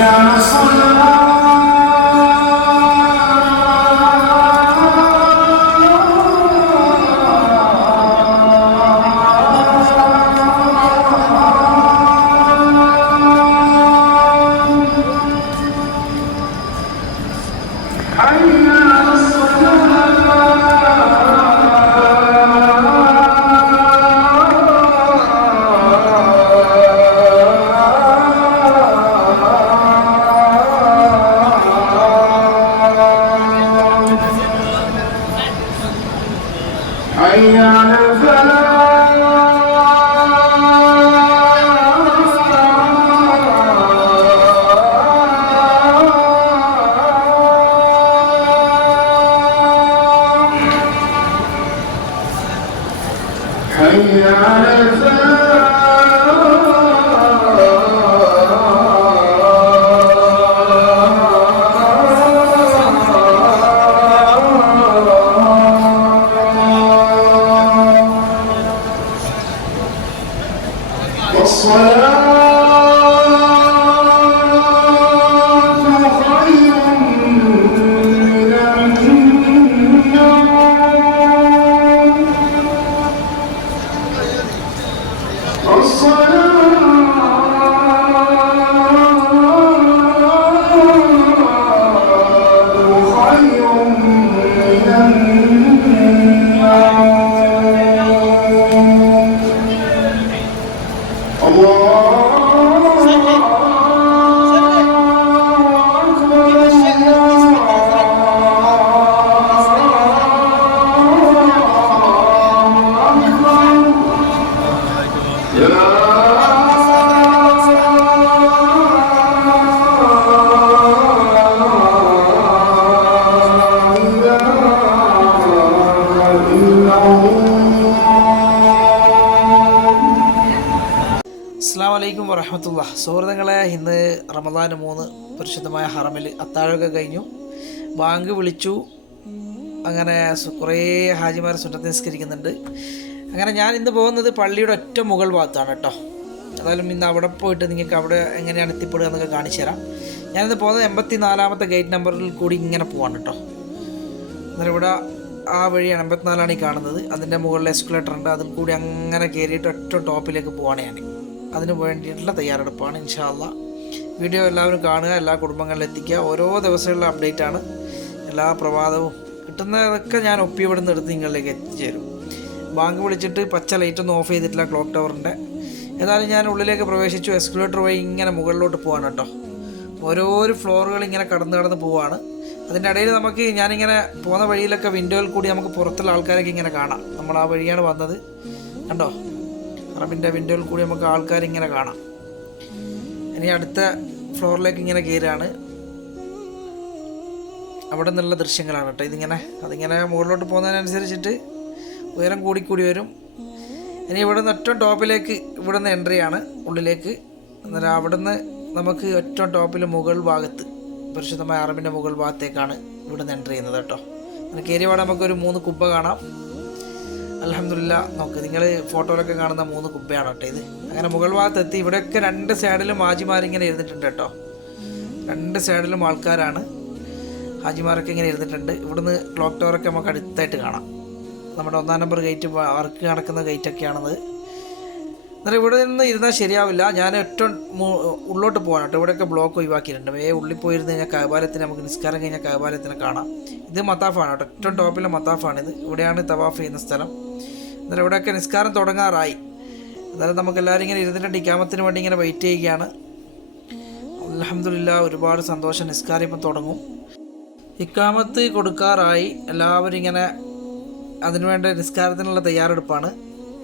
حي على الصلاة الصلاة അസ്സാം വലൈക്കും വറഹമത്തുള്ള. സുഹൃത്തുക്കളെ ഇന്ന് റമദാൻ മൂന്ന് പരിശുദ്ധമായ ഹറമിൽ അത്താഴമൊക്കെ കഴിഞ്ഞു. ബാങ്ക് വിളിച്ചു. അങ്ങനെ കുറേ ഹാജിമാർ സുന്നത്ത് നിസ്കരിക്കുന്നുണ്ട്. അങ്ങനെ ഞാൻ ഇന്ന് പോകുന്നത് പള്ളിയുടെ ഒറ്റ മുകൾ ഭാഗത്താണ് കേട്ടോ. ഏതായാലും ഇന്ന് അവിടെ പോയിട്ട് നിങ്ങൾക്ക് അവിടെ എങ്ങനെയാണ് എത്തിപ്പെടുക എന്നൊക്കെ കാണിച്ചു തരാം. ഞാനിന്ന് പോകുന്നത് എൺപത്തി നാലാമത്തെ ഗേറ്റ് നമ്പറിൽ കൂടി ഇങ്ങനെ പോവാണ് കേട്ടോ. അന്നേരം ഇവിടെ ആ വഴിയാണ് എൺപത്തിനാലാണ് ഈ കാണുന്നത്. അതിന്റെ മുകളിൽ എസ്കുലേറ്റർ ഉണ്ട്. അതിൽ കൂടി അങ്ങനെ കയറിയിട്ട് ഒറ്റ ടോപ്പിലേക്ക് പോവാണ് ഞാൻ. അതിന് വേണ്ടിയിട്ടുള്ള തയ്യാറെടുപ്പാണ് ഇൻഷാല്ല വീഡിയോ എല്ലാവരും കാണുക എല്ലാ കുടുംബങ്ങളിലും എത്തിക്കുക. ഓരോ ദിവസമുള്ള അപ്ഡേറ്റ് ആണ്. എല്ലാ പ്രഭാതവും കിട്ടുന്നതൊക്കെ ഞാൻ ഒപ്പി ഇവിടെ നിന്ന് എടുത്ത് നിങ്ങളിലേക്ക് എത്തിച്ചേരും. ബാങ്ക് വിളിച്ചിട്ട് പച്ച ലൈറ്റ് ഒന്നും ഓഫ് ചെയ്തിട്ടില്ല ക്ലോക്ക് ടവറിന്റെ ഏതായാലും ഞാൻ ഉള്ളിലേക്ക് പ്രവേശിച്ചു എസ്കുലേറ്റർ വഴി ഇങ്ങനെ മുകളിലോട്ട് പോവാണ് കേട്ടോ. ഓരോരോ ഫ്ലോറുകൾ ഇങ്ങനെ കടന്ന് കടന്ന് പോവാണ്. അതിന്റെ ഇടയിൽ നമുക്ക് ഞാനിങ്ങനെ പോകുന്ന വഴിയിലൊക്കെ വിൻഡോയിൽ കൂടി നമുക്ക് പുറത്തുള്ള ആൾക്കാരൊക്കെ ഇങ്ങനെ കാണാം. നമ്മൾ ആ വഴിയാണ് വന്നത്. കണ്ടോ? അറബിന്റെ വിൻഡോയിൽ കൂടി നമുക്ക് ആൾക്കാരിങ്ങനെ കാണാം. ഇനി അടുത്ത ഫ്ലോറിലേക്ക് ഇങ്ങനെ കയറുകയാണ് അവിടെ നിന്നുള്ള ദൃശ്യങ്ങളാണ് കേട്ടോ. ഇതിങ്ങനെ അതിങ്ങനെ മുകളിലോട്ട് പോകുന്നതിനനുസരിച്ചിട്ട് ഉയരം കൂടിക്കൂടി വരും. ഇനി ഇവിടെ നിന്ന് ഏറ്റവും ടോപ്പിലേക്ക് ഇവിടെ നിന്ന് ആണ് ഉള്ളിലേക്ക്. അന്നേരം അവിടെ നിന്ന് നമുക്ക് ഏറ്റവും ടോപ്പിൽ മുകൾ ഭാഗത്ത് പരിശുദ്ധമായ അറബിന്റെ മുകൾ ഭാഗത്തേക്കാണ് ഇവിടെ നിന്ന് എൻട്രി ചെയ്യുന്നത് കേട്ടോ. അങ്ങനെ കയറിയപാടെ നമുക്കൊരു മൂന്ന് കുബ്ബ കാണാം. അലഹമില്ല നോക്ക് നിങ്ങൾ ഫോട്ടോയിലൊക്കെ കാണുന്ന മൂന്ന് കുപ്പയാണ് കേട്ടോ ഇത്. അങ്ങനെ മുകൾ ഭാഗത്തെത്തി ഇവിടെയൊക്കെ രണ്ട് സൈഡിലും ഹാജിമാരിങ്ങനെ ഇരുന്നിട്ടുണ്ട് കേട്ടോ. രണ്ട് സൈഡിലും ആൾക്കാരാണ് ഹാജിമാരൊക്കെ ഇങ്ങനെ ഇരുന്നിട്ടുണ്ട്. ഇവിടുന്ന് ക്ലോക്ക് ടവറൊക്കെ നമുക്ക് അടുത്തായിട്ട് കാണാം. നമ്മുടെ ഒന്നാം നമ്പർ ഗേറ്റ് വർക്ക് നടക്കുന്ന ഗേറ്റൊക്കെയാണത് എന്നാൽ ഇവിടെ നിന്ന് ഇരുന്നാൽ ശരിയാവില്ല. ഞാൻ ഏറ്റവും ഉള്ളോട്ട് പോകാൻ കേട്ടോ. ഇവിടെയൊക്കെ ബ്ലോക്ക് ഒഴിവാക്കിയിട്ടുണ്ട്. വേ ഉള്ളിൽ പോയിരുന്ന് കഴിഞ്ഞാൽ കൈബാലത്തിന് നമുക്ക് നിസ്കാരം കഴിഞ്ഞാൽ കൈബാലത്തിനെ കാണാം. ഇത് മത്താഫാണ് കേട്ടോ. ഏറ്റവും ടോപ്പിലെ മത്താഫാണിത്. ഇവിടെയാണ് തവാഫ് ചെയ്യുന്ന സ്ഥലം. എന്നാലും ഇവിടെയൊക്കെ നിസ്കാരം തുടങ്ങാറായി. എന്നാലും നമുക്ക് എല്ലാവരും ഇങ്ങനെ ഇരുന്നിട്ടുണ്ട്. ഇക്കാമത്തിന് വേണ്ടി ഇങ്ങനെ വെയിറ്റ് ചെയ്യുകയാണ്. അലഹമില്ല ഒരുപാട് സന്തോഷം. നിസ്കാരം ഇപ്പം തുടങ്ങും. ഇക്കാമത്ത് കൊടുക്കാറായി. എല്ലാവരും ഇങ്ങനെ അതിനുവേണ്ട നിസ്കാരത്തിനുള്ള തയ്യാറെടുപ്പാണ്.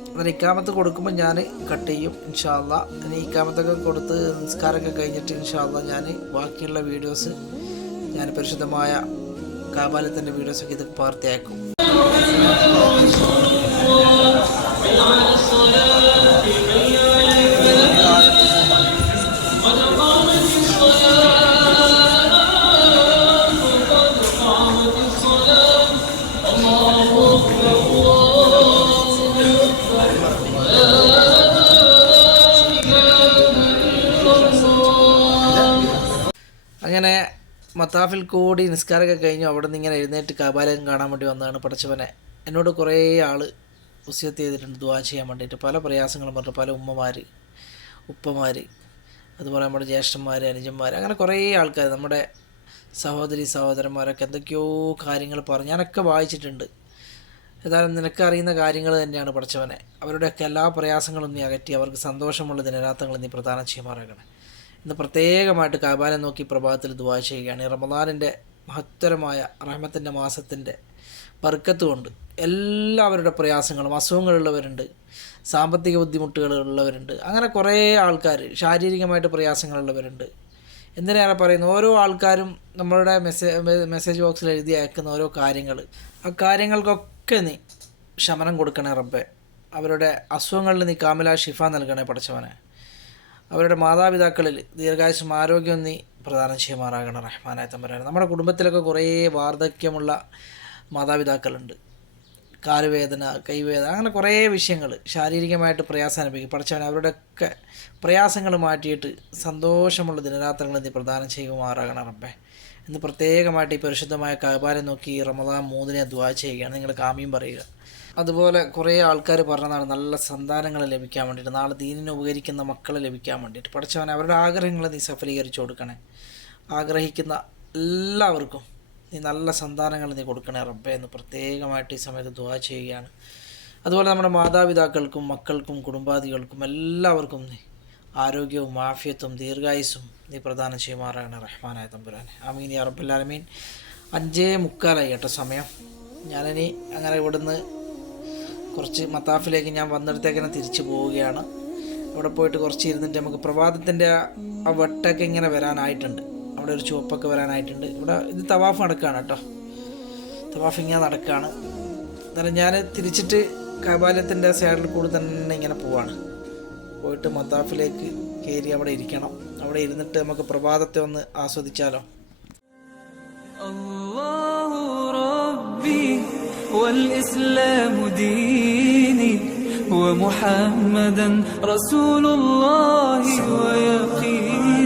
അന്നേരം ഇക്കാമത്ത് കൊടുക്കുമ്പോൾ ഞാൻ കട്ട് ചെയ്യും ഇൻഷാല്ല ഇനി ഇക്കാമത്തൊക്കെ കൊടുത്ത് നിസ്കാരമൊക്കെ കഴിഞ്ഞിട്ട് ഇൻഷാല്ല ഞാൻ ബാക്കിയുള്ള വീഡിയോസ് ഞാൻ പരിശുദ്ധമായ കാബാലത്തിന്റെ വീഡിയോസൊക്കെ ഇത് പാർത്തിയാക്കും മത്താഫിൽ കൂടി നിസ്കാരമൊക്കെ കഴിഞ്ഞു. അവിടെ നിന്ന് ഇങ്ങനെ എഴുന്നേറ്റ് കാബാലകം കാണാൻ വേണ്ടി വന്നതാണ് പഠിച്ചവനെ എന്നോട് കുറേ ആൾ ഉസ്യത്ത് ചെയ്തിട്ടുണ്ട് ദുവാ ചെയ്യാൻ വേണ്ടിയിട്ട്. പല പ്രയാസങ്ങളും പറഞ്ഞു പല ഉമ്മമാർ ഉപ്പമാർ അതുപോലെ നമ്മുടെ ജ്യേഷ്ഠന്മാർ അനുജന്മാർ അങ്ങനെ കുറേ ആൾക്കാർ നമ്മുടെ സഹോദരി സഹോദരന്മാരൊക്കെ എന്തൊക്കെയോ കാര്യങ്ങൾ പറഞ്ഞു. ഞാനൊക്കെ വായിച്ചിട്ടുണ്ട്. ഏതായാലും നിനക്കറിയുന്ന കാര്യങ്ങൾ തന്നെയാണ് പഠിച്ചവനെ അവരുടെയൊക്കെ എല്ലാ പ്രയാസങ്ങളും നീ അകറ്റി അവർക്ക് സന്തോഷമുള്ള ദിനരാത്രങ്ങൾ നീ പ്രദാനം ചെയ്യുമാറാകണേ. ഇന്ന് പ്രത്യേകമായിട്ട് കാബാലം നോക്കി പ്രഭാതത്തിൽ ദുവാ ചെയ്യുകയാണ്. റമദാനിന്റെ മഹത്തരമായ റഹ്മത്തിന്റെ മാസത്തിന്റെ ബർക്കത്തുകൊണ്ട് എല്ലാവരുടെ പ്രയാസങ്ങളും അസുഖങ്ങളുള്ളവരുണ്ട് സാമ്പത്തിക ബുദ്ധിമുട്ടുകളുള്ളവരുണ്ട് അങ്ങനെ കുറേ ആൾക്കാർ ശാരീരികമായിട്ട് പ്രയാസങ്ങളുള്ളവരുണ്ട്. എന്തിനേറെ പറയുന്നത് ഓരോ ആൾക്കാരും നമ്മളുടെ മെസ്സേജ് മെസ്സേജ് ബോക്സിൽ എഴുതി അയക്കുന്ന ഓരോ കാര്യങ്ങൾ ആ കാര്യങ്ങൾക്കൊക്കെ നീ ശമനം കൊടുക്കണേ റബ്ബെ. അവരുടെ അസുഖങ്ങളിൽ നീ കാമില ഷിഫ നൽകണേ പഠിച്ചവനെ. അവരുടെ മാതാപിതാക്കളിൽ ദീർഘായുസും ആരോഗ്യവും നീ പ്രദാനം ചെയ്യുമാറാകണം റഹ്മാനായ തമ്പുരാൻ നമ്മുടെ കുടുംബത്തിലൊക്കെ കുറേ വാർദ്ധക്യമുള്ള മാതാപിതാക്കളുണ്ട്. കാലുവേദന കൈവേദന അങ്ങനെ കുറേ വിഷയങ്ങൾ ശാരീരികമായിട്ട് പ്രയാസം അനുഭവിക്കും. പഠിച്ചവൻ അവരുടെയൊക്കെ പ്രയാസങ്ങൾ മാറ്റിയിട്ട് സന്തോഷമുള്ള ദിനരാത്രങ്ങൾ നീ പ്രദാനം ചെയ്യുമാറാകണം റബ്ബേ. ഇന്ന് പ്രത്യേകമായിട്ട് ഈ പരിശുദ്ധമായ കബാലെ നോക്കി റമദാൻ മൂന്നിനെ ദ്വാ ചെയ്യുകയാണ്. നിങ്ങൾ കാമ്യം പറയുക. അതുപോലെ കുറേ ആൾക്കാർ പറഞ്ഞതാണ് നല്ല സന്താനങ്ങൾ ലഭിക്കാൻ വേണ്ടിയിട്ട് നാളെ ദീനിനെ ഉപകരിക്കുന്ന മക്കളെ ലഭിക്കാൻ വേണ്ടിയിട്ട്. പഠിച്ചവൻ അവരുടെ ആഗ്രഹങ്ങൾ നീ സഫലീകരിച്ചു കൊടുക്കണേ. ആഗ്രഹിക്കുന്ന എല്ലാവർക്കും നീ നല്ല സന്താനങ്ങൾ നീ കൊടുക്കണേ റബ്ബേ എന്ന് പ്രത്യേകമായിട്ട് ഈ സമയത്ത് ദുവാ ചെയ്യുകയാണ്. അതുപോലെ നമ്മുടെ മാതാപിതാക്കൾക്കും മക്കൾക്കും കുടുംബാദികൾക്കും എല്ലാവർക്കും നീ ആരോഗ്യവും മാഫിയത്വം ദീർഘായുസും നീ പ്രദാനം ചെയ്യുമാറാണ് റഹ്മാനായ തമ്പുരാനെ. അമീൻ യാ റബ്ബുല്ലാലമീൻ അഞ്ചേ മുക്കാലായി കേട്ടോ സമയം. ഞാനിനി അങ്ങനെ ഇവിടുന്ന് കുറച്ച് മത്താഫിലേക്ക് ഞാൻ വന്നിടത്തേക്കിനെ തിരിച്ചു പോവുകയാണ്. അവിടെ പോയിട്ട് കുറച്ച് ഇരുന്നിട്ട് നമുക്ക് പ്രഭാതത്തിന്റെ ആ വട്ടൊക്കെ ഇങ്ങനെ വരാനായിട്ടുണ്ട്. അവിടെ ഒരു ചുവപ്പൊക്കെ വരാനായിട്ടുണ്ട് ഇവിടെ ഇത് തവാഫ് നടക്കുകയാണ് കേട്ടോ തവാഫ് ഇങ്ങനെ നടക്കുകയാണ് എന്നാലും ഞാൻ തിരിച്ചിട്ട് കബാലത്തിൻ്റെ സൈഡിൽ കൂടി തന്നെ ഇങ്ങനെ പോവാണ് പോയിട്ട് മത്താഫിലേക്ക് കയറി അവിടെ ഇരിക്കണം അവിടെ ഇരുന്നിട്ട് നമുക്ക് പ്രഭാതത്തെ ഒന്ന് ആസ്വദിച്ചാലോ الله ربي والإسلام ديني ومحمدا رسول الله ويقيني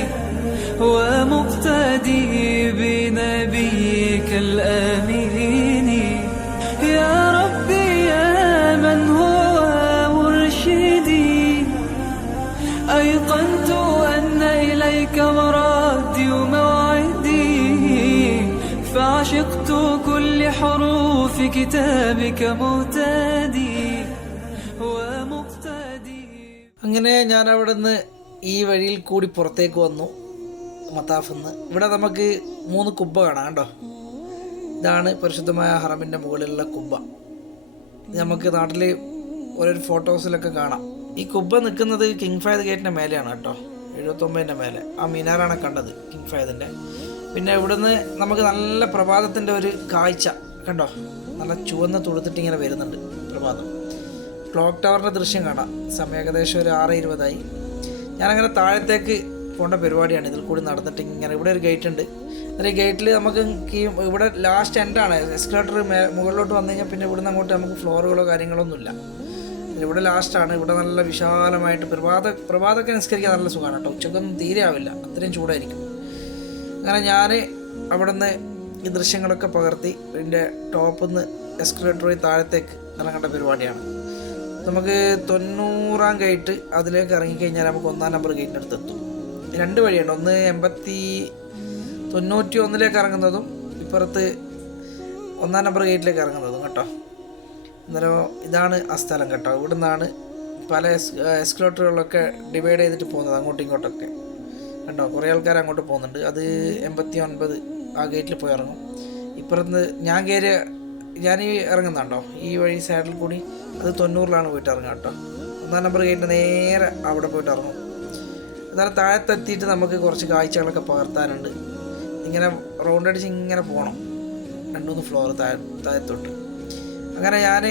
ومقتدي بنبيك الآمين يا ربي يا من هو مرشدي أيقنت أن إليك مرادي وموعدي فعشقت كل حروف كتابك مهتدي ومقتدي അങ്ങനെ ഞാൻ അവിടെ നിന്ന് ഈ വഴിയിൽ കൂടി പുറത്തേക്ക് വന്നു മത്താഫിന്ന് ഇവിടെ നമുക്ക് മൂന്ന് കുബ്ബ കാണാം കേട്ടോ ഇതാണ് പരിശുദ്ധമായ ഹറമിന്റെ മുകളിലുള്ള കുബ്ബ. നമുക്ക് നാട്ടിൽ ഓരോ ഫോട്ടോസിലൊക്കെ കാണാം. ഈ കുബ്ബ നിൽക്കുന്നത് കിങ് ഫയദ് ഗേറ്റിന്റെ മേലെയാണ് കേട്ടോ. എഴുപത്തൊമ്പതിന്റെ മേലെ. ആ മിനാറാണ് കണ്ടത് കിങ് ഫയദിന്റെ പിന്നെ ഇവിടുന്ന് നമുക്ക് നല്ല പ്രഭാതത്തിന്റെ ഒരു കാഴ്ച കണ്ടോ? നല്ല ചുവന്ന തുടുത്തിട്ട് ഇങ്ങനെ വരുന്നുണ്ട് പ്രഭാതം. ക്ലോക്ക് ടവറിന്റെ ദൃശ്യം കാണാം. സമയം ഏകദേശം ഒരു ആറ് ഇരുപതായി. ഞാനങ്ങനെ താഴത്തേക്ക് പോകേണ്ട പരിപാടിയാണ്. ഇതിൽ കൂടി നടന്നിട്ട് ഇങ്ങനെ ഇവിടെ ഒരു ഗേറ്റ് ഉണ്ട്. അതായത് ഗേറ്റിൽ നമുക്ക് ഇവിടെ ലാസ്റ്റ് എൻഡാണ് എസ്കലേറ്റർ മുകളിലോട്ട് വന്നു കഴിഞ്ഞാൽ പിന്നെ ഇവിടുന്ന് അങ്ങോട്ട് നമുക്ക് ഫ്ലോറുകളോ കാര്യങ്ങളോ ഒന്നുമില്ല ഇവിടെ ലാസ്റ്റാണ് ഇവിടെ നല്ല വിശാലമായിട്ട് പ്രഭാത പ്രഭാതമൊക്കെ നിസ്കരിക്കാൻ നല്ല സുഖമാണ് കേട്ടോ. ഉച്ചക്കൊന്നും തീരെ ആവില്ല. അത്രയും ചൂടായിരിക്കും. അങ്ങനെ ഞാൻ അവിടെ നിന്ന് ഈ ദൃശ്യങ്ങളൊക്കെ പകർത്തി ഇതിന്റെ ടോപ്പിൽ നിന്ന് എസ്കലേറ്ററി താഴത്തേക്ക് ഇറങ്ങേണ്ട പരിപാടിയാണ്. നമുക്ക് തൊണ്ണൂറാം ഗേറ്റ് അതിലേക്ക് ഇറങ്ങിക്കഴിഞ്ഞാൽ നമുക്ക് ഒന്നാം നമ്പർ ഗേറ്റിന്റെ അടുത്ത് എത്തും. രണ്ട് വഴിയുണ്ട്. ഒന്ന് എൺപത്തി തൊണ്ണൂറ്റി ഒന്നിലേക്ക് ഇറങ്ങുന്നതും ഇപ്പുറത്ത് ഒന്നാം നമ്പർ ഗേറ്റിലേക്ക് ഇറങ്ങുന്നതും കേട്ടോ. അന്നേരം ഇതാണ് ആ സ്ഥലം കേട്ടോ. ഇവിടെ നിന്നാണ് പല എസ് എസ്കലേറ്ററുകളൊക്കെ ഡിവൈഡ് ചെയ്തിട്ട് പോകുന്നത് അങ്ങോട്ടും ഇങ്ങോട്ടൊക്കെ. കണ്ടോ? കുറേ ആൾക്കാർ അങ്ങോട്ട് പോകുന്നുണ്ട്. അത് എൺപത്തി ഒൻപത് ആ ഗേറ്റിൽ പോയി ഇറങ്ങും. ഇപ്പുറത്ത് ഞാൻ കയറിയ ഞാൻ ഈ ഇറങ്ങുന്നുണ്ടോ ഈ വഴി സൈഡിൽ കൂടി അത് തൊണ്ണൂറിലാണ് പോയിട്ട് ഇറങ്ങുക കേട്ടോ. ഒന്നാം നമ്പർ ഗേറ്റിന് നേരെ അവിടെ പോയിട്ട് ഇറങ്ങും. എന്നാലും താഴത്തെത്തിയിട്ട് നമുക്ക് കുറച്ച് കാഴ്ചകളൊക്കെ പകർത്താനുണ്ട്. ഇങ്ങനെ റൗണ്ട് അടിച്ച് ഇങ്ങനെ പോകണം രണ്ടുമൂന്ന് ഫ്ലോർ താഴെ താഴത്തോട്ട്. അങ്ങനെ ഞാൻ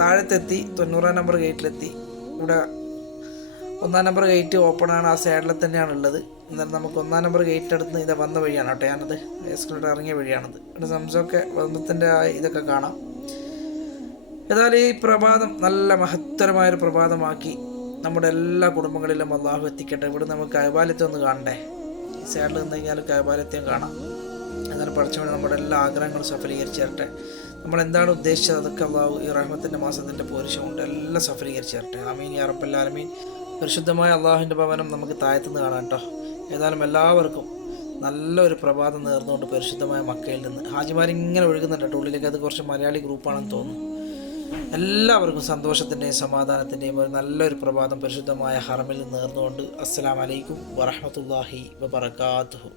താഴത്തെത്തി തൊണ്ണൂറാം നമ്പർ ഗേറ്റിലെത്തി ഇവിടെ ഒന്നാം നമ്പർ ഗേറ്റ് ഓപ്പൺ ആണ് ആ സൈഡിൽ തന്നെയാണ് ഉള്ളത്. എന്നാലും നമുക്ക് ഒന്നാം നമ്പർ ഗേറ്റ് അടുത്ത് ഇത് വന്ന വഴിയാണ് കേട്ടോ ഞാനത് എസ്കലേറ്റർ ഇറങ്ങിയ വഴിയാണത്. ഇവിടെ സംസമൊക്കെ വന്നത്തിന്റെ ആ ഇതൊക്കെ കാണാം. ഏതായാലും ഈ പ്രഭാതം നല്ല മഹത്തരമായൊരു പ്രഭാതമാക്കി. നമ്മുടെ എല്ലാ കുടുംബങ്ങളിലും അള്ളാഹു എത്തിക്കട്ടെ. ഇവിടെ നമുക്ക് കൈബാലത്തെ ഒന്ന് കാണണ്ടേ? സൈഡിൽ നിന്ന് കഴിഞ്ഞാൽ കൈബാലത്തെയും കാണാം. അങ്ങനെ പഠിച്ചുകൊണ്ട് നമ്മുടെ എല്ലാ ആഗ്രഹങ്ങളും സഫലീകരിച്ചു തരട്ടെ നമ്മൾ എന്താണ് ഉദ്ദേശിച്ചത്? അതൊക്കെ അള്ളാഹു ഈ റഹ്മത്തിന്റെ മാസത്തിന്റെ പോരിശം കൊണ്ട് എല്ലാം സഫലീകരിച്ചു തരട്ടെ അമീൻ യാ റബ്ബല്ലാലമീൻ പരിശുദ്ധമായ അള്ളാഹുവിന്റെ ഭവനം നമുക്ക് താഴത്തുനിന്ന് കാണാം കേട്ടോ. ഏതായാലും എല്ലാവർക്കും നല്ലൊരു പ്രഭാതം നേർന്നുകൊണ്ട് പരിശുദ്ധമായ മക്കയിൽ നിന്ന്. ഹാജിമാരിങ്ങനെ ഒഴുകുന്നുണ്ട് കേട്ടോ. ഉള്ളിലേക്ക് അത് കുറച്ച് മലയാളി ഗ്രൂപ്പാണെന്ന് തോന്നുന്നു. എല്ലാവർക്കും സന്തോഷത്തിന്റെയും സമാധാനത്തിന്റെയും ഒരു നല്ലൊരു പ്രഭാതം പരിശുദ്ധമായ ഹറമിൽ നേർന്നുകൊണ്ട് അസ്സാം വലൈക്കും വറഹമത്തല്ലാഹി വബർക്കാത്തുഹു